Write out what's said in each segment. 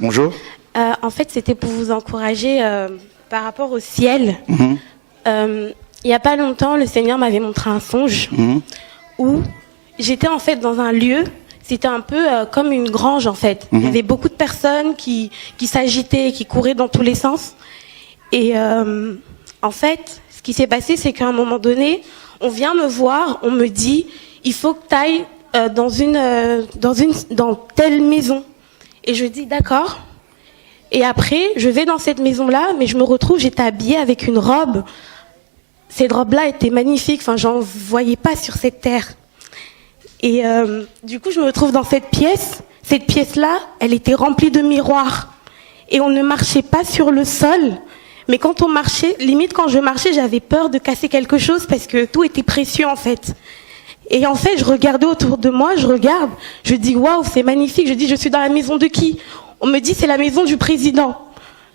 Bonjour. En fait, c'était pour vous encourager par rapport au ciel. Il n'y a pas longtemps, le Seigneur m'avait montré un songe où j'étais en fait dans un lieu. C'était un peu comme une grange en fait. Il y avait beaucoup de personnes qui s'agitaient, qui couraient dans tous les sens. Et en fait, ce qui s'est passé, c'est qu'à un moment donné, on vient me voir, on me dit, il faut que tu ailles dans telle maison. Et je dis d'accord. Et après, je vais dans cette maison-là, mais je me retrouve, j'étais habillée avec une robe. Cette robe-là était magnifique. Enfin, j'en voyais pas sur cette terre. Et du coup, je me retrouve dans cette pièce. Cette pièce-là, elle était remplie de miroirs. Et on ne marchait pas sur le sol. Mais quand on marchait, limite quand je marchais, j'avais peur de casser quelque chose parce que tout était précieux en fait. Et en fait, je regardais autour de moi, je dis waouh, c'est magnifique. Je dis, je suis dans la maison de qui? On me dit, c'est la maison du président.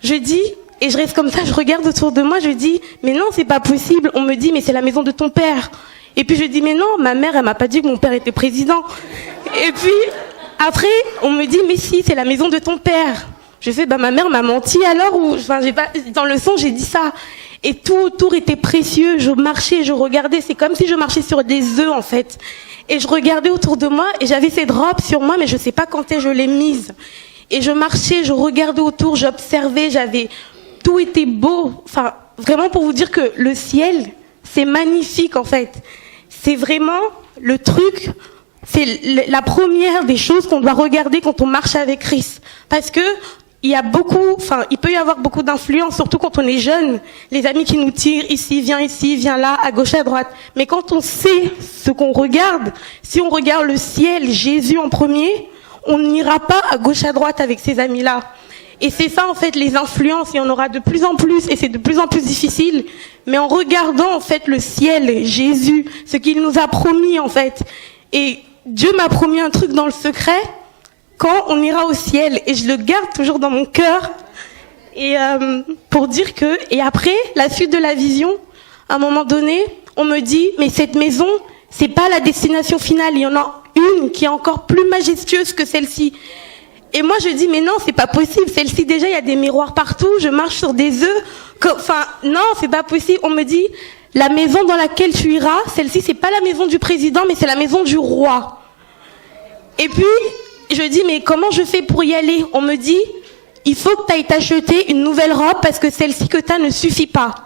Je dis, et je reste comme ça, je regarde autour de moi, je dis, mais non, c'est pas possible. On me dit, mais c'est la maison de ton père. Et puis je dis, mais non, ma mère, elle m'a pas dit que mon père était président. Et puis, après, on me dit, mais si, c'est la maison de ton père. Je fais, ma mère m'a menti alors, dans le son, j'ai dit ça. Et tout autour était précieux. Je marchais, je regardais. C'est comme si je marchais sur des œufs, en fait. Et je regardais autour de moi et j'avais cette robe sur moi, mais je sais pas quand je l'ai mise. Et je marchais, je regardais autour, j'observais, tout était beau. Enfin, vraiment pour vous dire que le ciel, c'est magnifique, en fait. C'est vraiment le truc, c'est la première des choses qu'on doit regarder quand on marche avec Christ. Parce que, il peut y avoir beaucoup d'influence, surtout quand on est jeune. Les amis qui nous tirent ici, viens là, à gauche, à droite. Mais quand on sait ce qu'on regarde, si on regarde le ciel, Jésus en premier, on n'ira pas à gauche, à droite avec ces amis-là. Et c'est ça, en fait, les influences. Il y en aura de plus en plus, et c'est de plus en plus difficile. Mais en regardant, en fait, le ciel, Jésus, ce qu'il nous a promis, en fait. Et Dieu m'a promis un truc dans le secret, quand on ira au ciel, et je le garde toujours dans mon cœur, et pour dire que, et après, la suite de la vision, à un moment donné, on me dit, mais cette maison, c'est pas la destination finale, il y en a une qui est encore plus majestueuse que celle-ci. Et moi, je dis, mais non, c'est pas possible, celle-ci, déjà, il y a des miroirs partout, je marche sur des œufs, non, c'est pas possible. On me dit, la maison dans laquelle tu iras, celle-ci, c'est pas la maison du président, mais c'est la maison du roi. Et puis, je dis, mais comment je fais pour y aller? On me dit, il faut que tu ailles t'acheter une nouvelle robe parce que celle-ci que tu as ne suffit pas.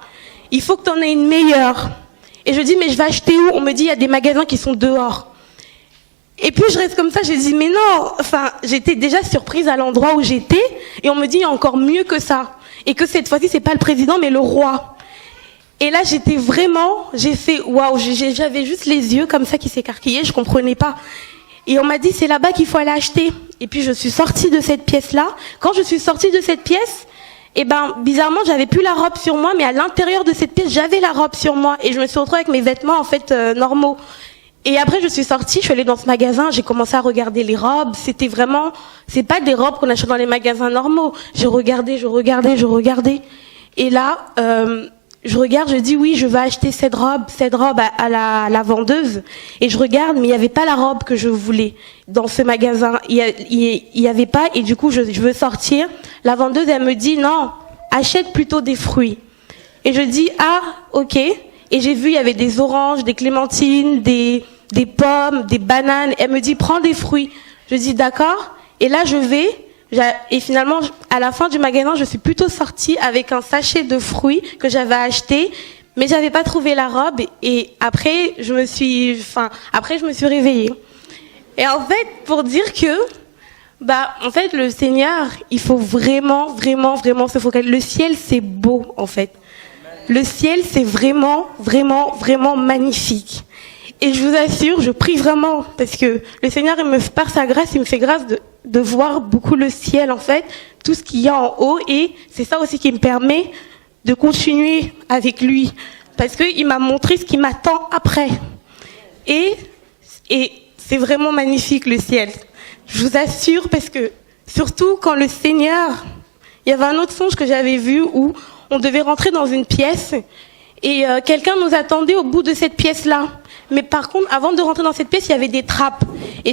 Il faut que tu en aies une meilleure. Et je dis, mais je vais acheter où? On me dit, il y a des magasins qui sont dehors. Et puis je reste comme ça, j'ai dit, mais non, j'étais déjà surprise à l'endroit où j'étais, et on me dit, il y a encore mieux que ça. Et que cette fois-ci, c'est pas le président, mais le roi. Et là, j'ai fait, waouh, j'avais juste les yeux comme ça qui s'écarquillaient, je comprenais pas. Et on m'a dit, c'est là-bas qu'il faut aller acheter. Et puis je suis sortie de cette pièce-là. Quand je suis sortie de cette pièce, bizarrement, j'avais plus la robe sur moi, mais à l'intérieur de cette pièce, j'avais la robe sur moi. Et je me suis retrouvée avec mes vêtements, en fait, normaux. Et après, je suis sortie, je suis allée dans ce magasin, j'ai commencé à regarder les robes. C'est pas des robes qu'on achète dans les magasins normaux. Je regardais. Et là, je regarde, je dis oui, je vais acheter cette robe à la vendeuse. Et je regarde, mais il n'y avait pas la robe que je voulais dans ce magasin. Il y avait pas, et du coup, je veux sortir. La vendeuse, elle me dit non, achète plutôt des fruits. Et je dis ah, ok. Et j'ai vu, il y avait des oranges, des clémentines, des pommes, des bananes. Elle me dit prends des fruits. Je dis d'accord. Et là, et finalement, à la fin du magasin, je suis plutôt sortie avec un sachet de fruits que j'avais acheté, mais j'avais pas trouvé la robe. Et après, je me suis réveillée. Et en fait, pour dire que, en fait, le Seigneur, il faut vraiment, vraiment, vraiment se focaliser. Le ciel, c'est beau, en fait. Le ciel, c'est vraiment, vraiment, vraiment magnifique. Et je vous assure, je prie vraiment, parce que le Seigneur, par sa grâce, il me fait grâce de voir beaucoup le ciel, en fait, tout ce qu'il y a en haut, et c'est ça aussi qui me permet de continuer avec lui, parce qu'il m'a montré ce qui m'attend après. Et c'est vraiment magnifique, le ciel. Je vous assure, parce que, surtout quand le Seigneur, il y avait un autre songe que j'avais vu où on devait rentrer dans une pièce, et quelqu'un nous attendait au bout de cette pièce-là. Mais par contre, avant de rentrer dans cette pièce, il y avait des trappes. Et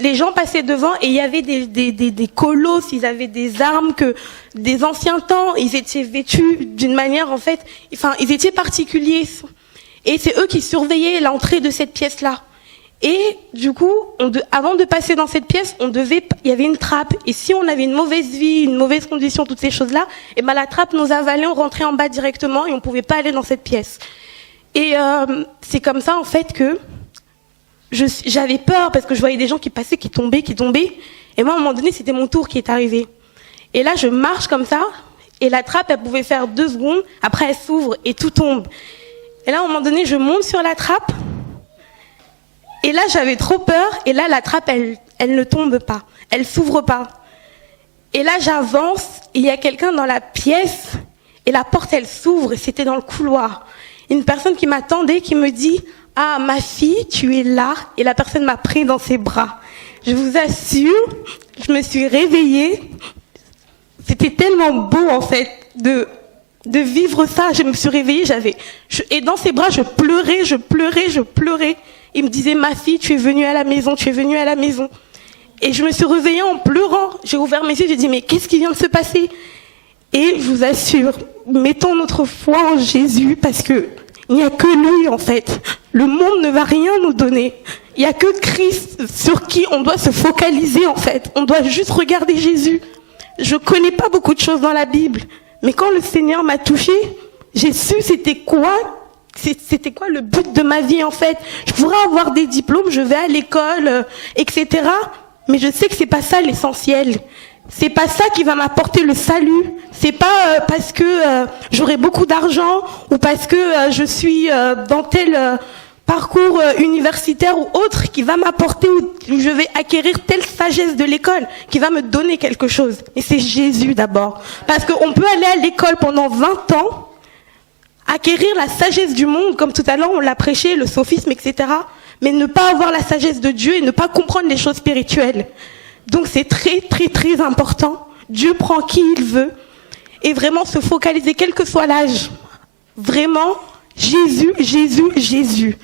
les gens passaient devant et il y avait des colosses, ils avaient des armes que des anciens temps, ils étaient vêtus d'une manière, en fait, enfin, ils étaient particuliers. Et c'est eux qui surveillaient l'entrée de cette pièce-là. Et du coup, avant de passer dans cette pièce, il y avait une trappe. Et si on avait une mauvaise vie, une mauvaise condition, toutes ces choses-là, et ben la trappe nous avalait, on rentrait en bas directement et on pouvait pas aller dans cette pièce. Et c'est comme ça en fait que j'avais peur parce que je voyais des gens qui passaient, qui tombaient. Et moi, à un moment donné, c'était mon tour qui est arrivé. Et là, je marche comme ça, et la trappe, elle pouvait faire 2 secondes. Après, elle s'ouvre et tout tombe. Et là, à un moment donné, je monte sur la trappe. Et là, j'avais trop peur. Et là, la trappe, elle ne tombe pas. Elle s'ouvre pas. Et là, j'avance. Et il y a quelqu'un dans la pièce. Et la porte, elle s'ouvre. Et c'était dans le couloir. Une personne qui m'attendait, qui me dit « Ah, ma fille, tu es là ». Et la personne m'a pris dans ses bras. Je vous assure, je me suis réveillée. C'était tellement beau, en fait, de vivre ça. Je me suis réveillée, et dans ses bras, je pleurais. Il me disait, ma fille, tu es venue à la maison. Et je me suis réveillée en pleurant. J'ai ouvert mes yeux, j'ai dit, mais qu'est-ce qui vient de se passer? Et je vous assure, mettons notre foi en Jésus, parce que il n'y a que lui, en fait. Le monde ne va rien nous donner. Il n'y a que Christ sur qui on doit se focaliser, en fait. On doit juste regarder Jésus. Je connais pas beaucoup de choses dans la Bible, mais quand le Seigneur m'a touchée, j'ai su c'était quoi le but de ma vie en fait. Je pourrais avoir des diplômes, je vais à l'école, etc. Mais je sais que c'est pas ça l'essentiel. C'est pas ça qui va m'apporter le salut. C'est pas parce que j'aurai beaucoup d'argent ou parce que je suis dans tel parcours universitaire ou autre qui va m'apporter ou je vais acquérir telle sagesse de l'école qui va me donner quelque chose. Et c'est Jésus d'abord. Parce qu'on peut aller à l'école pendant 20 ans, acquérir la sagesse du monde, comme tout à l'heure on l'a prêché, le sophisme, etc. Mais ne pas avoir la sagesse de Dieu et ne pas comprendre les choses spirituelles. Donc c'est très très très important. Dieu prend qui il veut et vraiment se focaliser quel que soit l'âge. Vraiment, Jésus.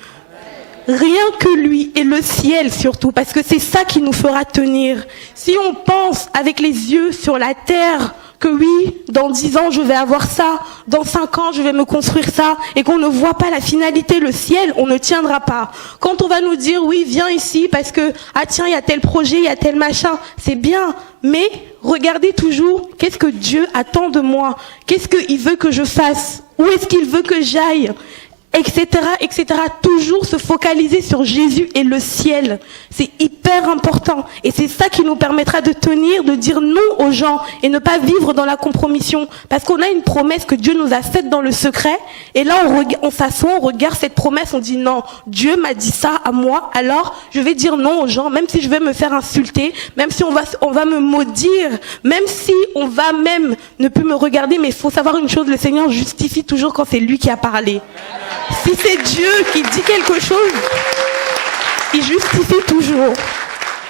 Rien que lui et le ciel surtout, parce que c'est ça qui nous fera tenir. Si on pense avec les yeux sur la terre que oui, dans 10 ans je vais avoir ça, dans 5 ans je vais me construire ça, et qu'on ne voit pas la finalité, le ciel, on ne tiendra pas. Quand on va nous dire oui, viens ici parce que ah tiens, il y a tel projet, il y a tel machin, c'est bien, mais regardez toujours qu'est-ce que Dieu attend de moi, qu'est-ce qu'il veut que je fasse, où est-ce qu'il veut que j'aille, etc., etc. Toujours se focaliser sur Jésus et le ciel. C'est hyper important. Et c'est ça qui nous permettra de tenir, de dire non aux gens et ne pas vivre dans la compromission. Parce qu'on a une promesse que Dieu nous a faite dans le secret. Et là, on s'assoit, on regarde cette promesse, on dit non, Dieu m'a dit ça à moi, alors je vais dire non aux gens, même si je vais me faire insulter, même si on va me maudire, même si on va même ne plus me regarder. Mais il faut savoir une chose, le Seigneur justifie toujours quand c'est lui qui a parlé. Si c'est Dieu qui dit quelque chose, il justifie toujours.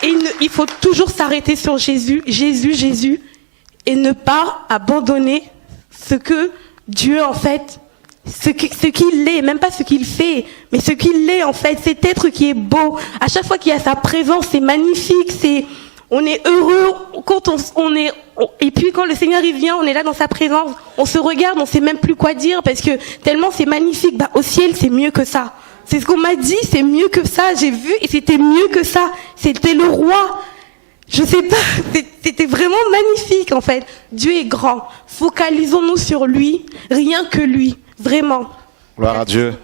Et il faut toujours s'arrêter sur Jésus, et ne pas abandonner ce que Dieu, en fait, ce qu'il est, même pas ce qu'il fait, mais ce qu'il est, en fait, cet être qui est beau. À chaque fois qu'il y a sa présence, c'est magnifique, on est heureux quand et puis quand le Seigneur il vient, on est là dans sa présence, on se regarde, on sait même plus quoi dire parce que tellement c'est magnifique. Au ciel, c'est mieux que ça. C'est ce qu'on m'a dit, c'est mieux que ça. J'ai vu et c'était mieux que ça. C'était le roi. Je sais pas, c'était vraiment magnifique en fait. Dieu est grand. Focalisons-nous sur lui, rien que lui, vraiment. Gloire à Dieu.